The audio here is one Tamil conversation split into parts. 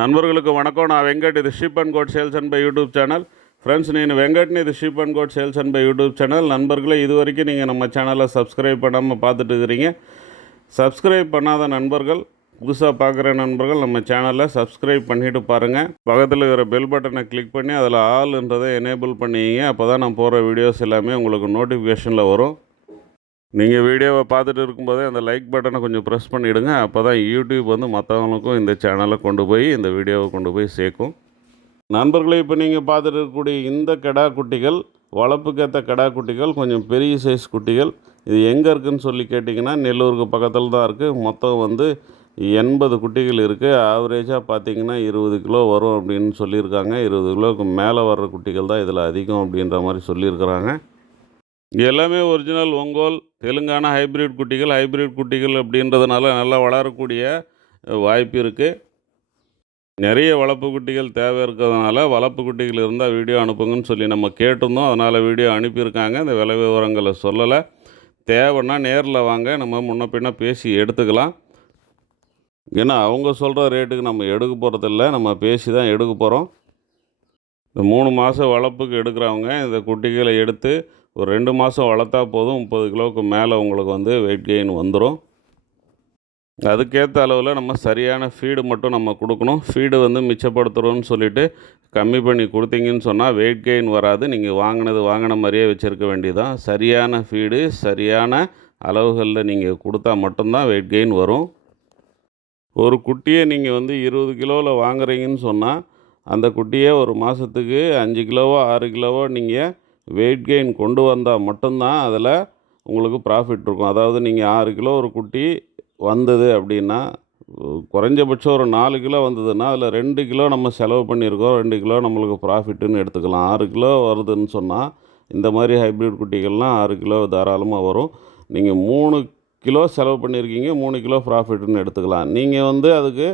நண்பர்களுக்கு வணக்கம். நான் வெங்கட். இது sheep and goat sales and buy YouTube channel friends நீங்கள் வெங்கட்னி இது sheep and goat sales and buy YouTube channel. நண்பர்களே இது வரைக்கும் நீங்கள் நம்ம சேனலை சப்ஸ்கிரைப் பண்ணாமல் பார்த்துட்டு இருக்கிறீங்க. சப்ஸ்கிரைப் பண்ணாத நண்பர்கள் புதுசாக பார்க்குற நண்பர்கள் நம்ம சேனலை சப்ஸ்கிரைப் பண்ணிவிட்டு பாருங்கள் பக்கத்தில் இருக்கிற பெல் பட்டனை கிளிக் பண்ணி அதில் ஆல்ன்றதை எனேபிள் பண்ணிங்க. அப்போ தான் நான் போகிற வீடியோஸ் எல்லாமே உங்களுக்கு நோட்டிஃபிகேஷனில் வரும். நீங்கள் வீடியோவை பார்த்துட்டு இருக்கும்போதே அந்த லைக் பட்டனை கொஞ்சம் ப்ரெஸ் பண்ணிவிடுங்க அப்போ தான் யூடியூப் வந்து மற்றவங்களுக்கும் இந்த சேனலை கொண்டு போய் இந்த வீடியோவை கொண்டு போய் சேர்க்கும். நண்பர்களே இப்போ நீங்கள் பார்த்துட்டு இருக்கக்கூடிய இந்த கிடா குட்டிகள் வளர்ப்புக்கேற்ற கிடா குட்டிகள் கொஞ்சம் பெரிய சைஸ் குட்டிகள் இது எங்கே இருக்குதுன்னு சொல்லி கேட்டிங்கன்னா நெல்லூருக்கு பக்கத்தில் தான் இருக்குது மொத்தம் வந்து எண்பது குட்டிகள் இருக்குது ஆவரேஜாக பார்த்தீங்கன்னா இருபது கிலோ வரும் அப்படின்னு சொல்லியிருக்காங்க. இருபது கிலோவுக்கு மேலே வர்ற குட்டிகள் தான் இதில் அதிகம் அப்படின்ற மாதிரி சொல்லியிருக்கிறாங்க. எல்லாமே ஒரிஜினல் ஒங்கோல் தெலுங்கானா ஹைப்ரிட் குட்டிகள் ஹைப்ரிட் குட்டிகள் அப்படின்றதுனால நல்லா வளரக்கூடிய வாய்ப்பு இருக்குது நிறைய வளர்ப்பு குட்டிகள் தேவை இருக்கிறதுனால வளர்ப்பு குட்டிகள் இருந்தால் வீடியோ அனுப்புங்கன்னு சொல்லி நம்ம கேட்டிருந்தோம். அதனால் வீடியோ அனுப்பியிருக்காங்க. இந்த விலை விவரங்களை சொல்லலை. தேவைன்னா நேரில் வாங்க. நம்ம முன்ன பின்ன பேசி எடுத்துக்கலாம். ஏன்னா அவங்க சொல்கிற ரேட்டுக்கு நம்ம எடுக்க போகிறதில்ல நம்ம பேசி தான் எடுக்க போகிறோம் இந்த மூணு மாதம் வளர்ப்புக்கு எடுக்கிறவங்க இந்த குட்டிகளை எடுத்து ஒரு ரெண்டு மாதம் வளர்த்தா போதும் முப்பது கிலோவுக்கு மேலே உங்களுக்கு வந்து வெயிட் கெயின் வந்துடும் அதுக்கேற்ற அளவில் நம்ம சரியான ஃபீடு மட்டும் நம்ம கொடுக்கணும். ஃபீடு வந்து மிச்சப்படுத்துகிறோன்னு சொல்லிவிட்டு கம்மி பண்ணி கொடுத்தீங்கன்னு சொன்னால் வெயிட் கெயின் வராது. நீங்கள் வாங்கினது வாங்கின மாதிரியே வச்சுருக்க வேண்டியதான் சரியான ஃபீடு சரியான அளவுகளில் நீங்கள் கொடுத்தா மட்டும்தான் வெயிட் கெயின் வரும். ஒரு குட்டியை நீங்கள் வந்து இருபது கிலோவில் வாங்குறீங்கன்னு சொன்னால் அந்த குட்டியை ஒரு மாதத்துக்கு அஞ்சு கிலோவோ ஆறு கிலோவோ நீங்கள் வெயிட் கெயின் கொண்டு வந்தால் மட்டும்தான் அதில் உங்களுக்கு ப்ராஃபிட் இருக்கும். அதாவது நீங்கள் ஆறு கிலோ ஒரு குட்டி வந்தது அப்படின்னா குறைஞ்சபட்சம் ஒரு நாலு கிலோ வந்ததுன்னா அதில் ரெண்டு கிலோ நம்ம செலவு பண்ணியிருக்கோம். ரெண்டு கிலோ நம்மளுக்கு ப்ராஃபிட்டுன்னு எடுத்துக்கலாம். ஆறு கிலோ வருதுன்னு சொன்னால் இந்த மாதிரி ஹைப்ரிட் குட்டிகள்லாம் ஆறு கிலோ தாராளமாக வரும். நீங்கள் மூணு கிலோ செலவு பண்ணியிருக்கீங்க மூணு கிலோ ப்ராஃபிட்டுன்னு எடுத்துக்கலாம். நீங்கள் வந்து அதுக்கு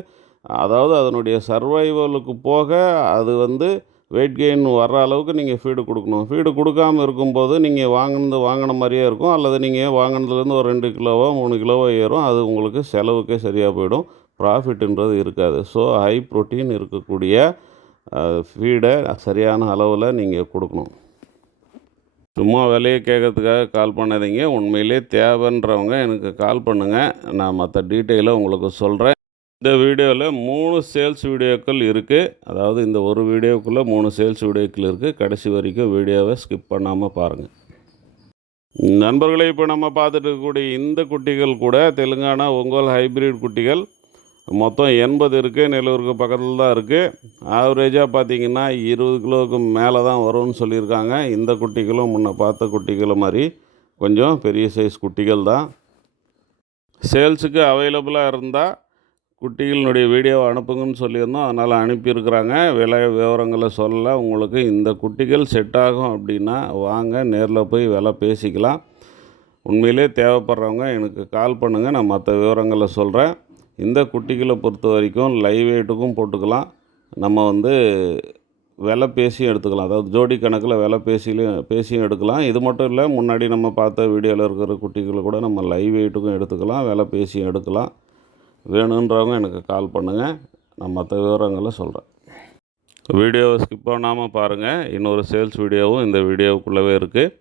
அதாவது அதனுடைய சர்வைவலுக்கு போக அது வந்து வெயிட் கெயின் வர்ற அளவுக்கு நீங்கள் ஃபீடு கொடுக்கணும். ஃபீடு கொடுக்காமல் இருக்கும்போது நீங்கள் வாங்கினது வாங்கின மாதிரியே இருக்கும். அல்லது நீங்கள் வாங்கினதுலேருந்து ஒரு ரெண்டு கிலோவோ மூணு கிலோவோ ஏறும். அது உங்களுக்கு செலவுக்கே சரியாக போயிடும். ப்ராஃபிட்டுன்றது இருக்காது. ஸோ ஹை ப்ரோட்டீன் இருக்கக்கூடிய ஃபீடை சரியான அளவில் நீங்கள் கொடுக்கணும். சும்மா விலையை கேட்கறதுக்காக கால் பண்ணாதீங்க. உண்மையிலே தேவைன்றவங்க எனக்கு கால் பண்ணுங்கள் நான் மற்ற டீட்டெயிலை உங்களுக்கு சொல்கிறேன் இந்த வீடியோவில் மூணு சேல்ஸ் வீடியோக்கள் இருக்குது அதாவது இந்த ஒரு வீடியோக்குள்ளே மூணு சேல்ஸ் வீடியோக்கள் இருக்குது கடைசி வரைக்கும் வீடியோவை ஸ்கிப் பண்ணாமல் பாருங்கள் நண்பர்களே இப்போ நம்ம பார்த்துட்டு இருக்கக்கூடிய இந்த குட்டிகள் கூட தெலுங்கானா ஒங்கோல் ஹைப்ரிட் குட்டிகள். மொத்தம் எண்பது இருக்குது நெல்லூருக்கு பக்கத்தில் தான் இருக்குது ஆவரேஜாக பார்த்தீங்கன்னா இருபது கிலோவுக்கு மேலே தான் வரும்னு சொல்லியிருக்காங்க. இந்த குட்டிகளும் முன்னே பார்த்த குட்டிகளும் மாதிரி கொஞ்சம் பெரிய சைஸ் குட்டிகள் தான். சேல்ஸுக்கு அவைலபிளாக இருந்தால் குட்டிகளினுடைய வீடியோவை அனுப்புங்கன்னு சொல்லியிருந்தோம். அதனால் அனுப்பியிருக்கிறாங்க. விலை விவரங்களை சொல்ல உங்களுக்கு இந்த குட்டிகள் செட் ஆகும் அப்படின்னா வாங்க நேரில் போய் விலை பேசிக்கலாம். உண்மையிலே தேவைப்படுறவங்க எனக்கு கால் பண்ணுங்கள் நான் மற்ற விவரங்களை சொல்கிறேன் இந்த குட்டிகளை பொறுத்த வரைக்கும் லைவ் வெயிட்டுக்கும் போட்டுக்கலாம். நம்ம வந்து விலை பேசியும் எடுத்துக்கலாம். அதாவது ஜோடி கணக்கில் விலை பேசிலையும் பேசியும் எடுக்கலாம். இது மட்டும் இல்லை முன்னாடி நம்ம பார்த்த வீடியோவில் இருக்கிற குட்டிகளை கூட நம்ம லைவ் வெயிட்டுக்கும் எடுத்துக்கலாம். விலை பேசியும் எடுக்கலாம். வேணுன்றவங்க எனக்கு கால் பண்ணுங்கள் நான் மற்ற விவரங்களை சொல்கிறேன் வீடியோவை ஸ்கிப் பண்ணாமல் பாருங்கள் இன்னொரு சேல்ஸ் வீடியோவும் இந்த வீடியோவுக்குள்ளவே இருக்குது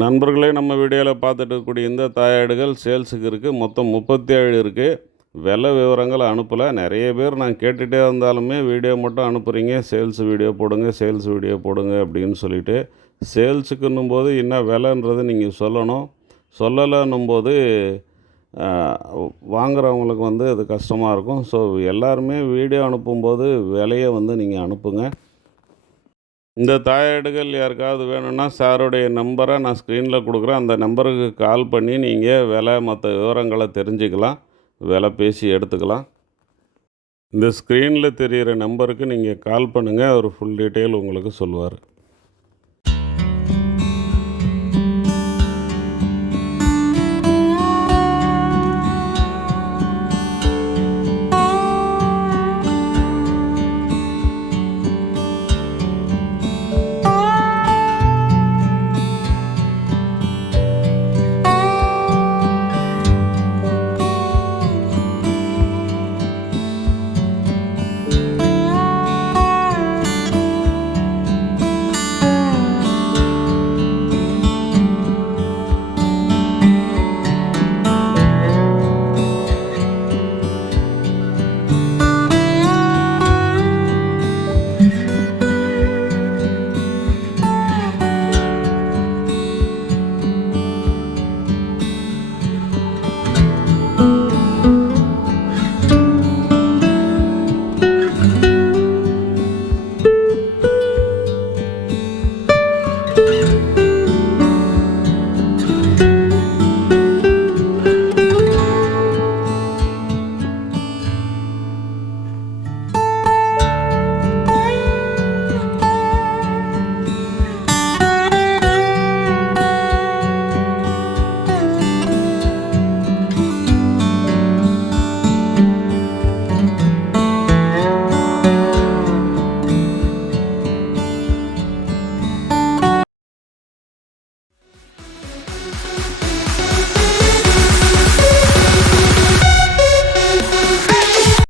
நண்பர்களே நம்ம வீடியோவில் பார்த்துட்டு இருக்கக்கூடிய இந்த தாயாடுகள் சேல்ஸுக்கு இருக்குது மொத்தம் முப்பத்தி ஏழு இருக்குது விலை விவரங்களை அனுப்பலை. நிறைய பேர் நான் கேட்டுகிட்டே இருந்தாலுமே வீடியோ மட்டும் அனுப்புகிறீங்க சேல்ஸ் வீடியோ போடுங்க சேல்ஸ் வீடியோ போடுங்க அப்படின்னு சொல்லிட்டு சேல்ஸுக்குன்னும் போது என்ன விலைன்றது நீங்கள் சொல்லணும். சொல்லலைன்னும் போது வாங்குறவங்களுக்கு வந்து அது கஷ்டமாக இருக்கும். ஸோ எல்லாருமே வீடியோ அனுப்பும்போது விலையை வந்து நீங்கள் அனுப்புங்க. இந்த தாயாடுகள் யாருக்காவது வேணும்னா சாருடைய நம்பரை நான் ஸ்க்ரீனில் கொடுக்குறேன். அந்த நம்பருக்கு கால் பண்ணி நீங்கள் விலை மற்ற விவரங்களை தெரிஞ்சுக்கலாம். விலை பேசி எடுத்துக்கலாம். இந்த ஸ்க்ரீனில் தெரிகிற நம்பருக்கு நீங்கள் கால் பண்ணுங்கள் அவர் ஃபுல் டீட்டெயில் உங்களுக்கு சொல்லுவார்.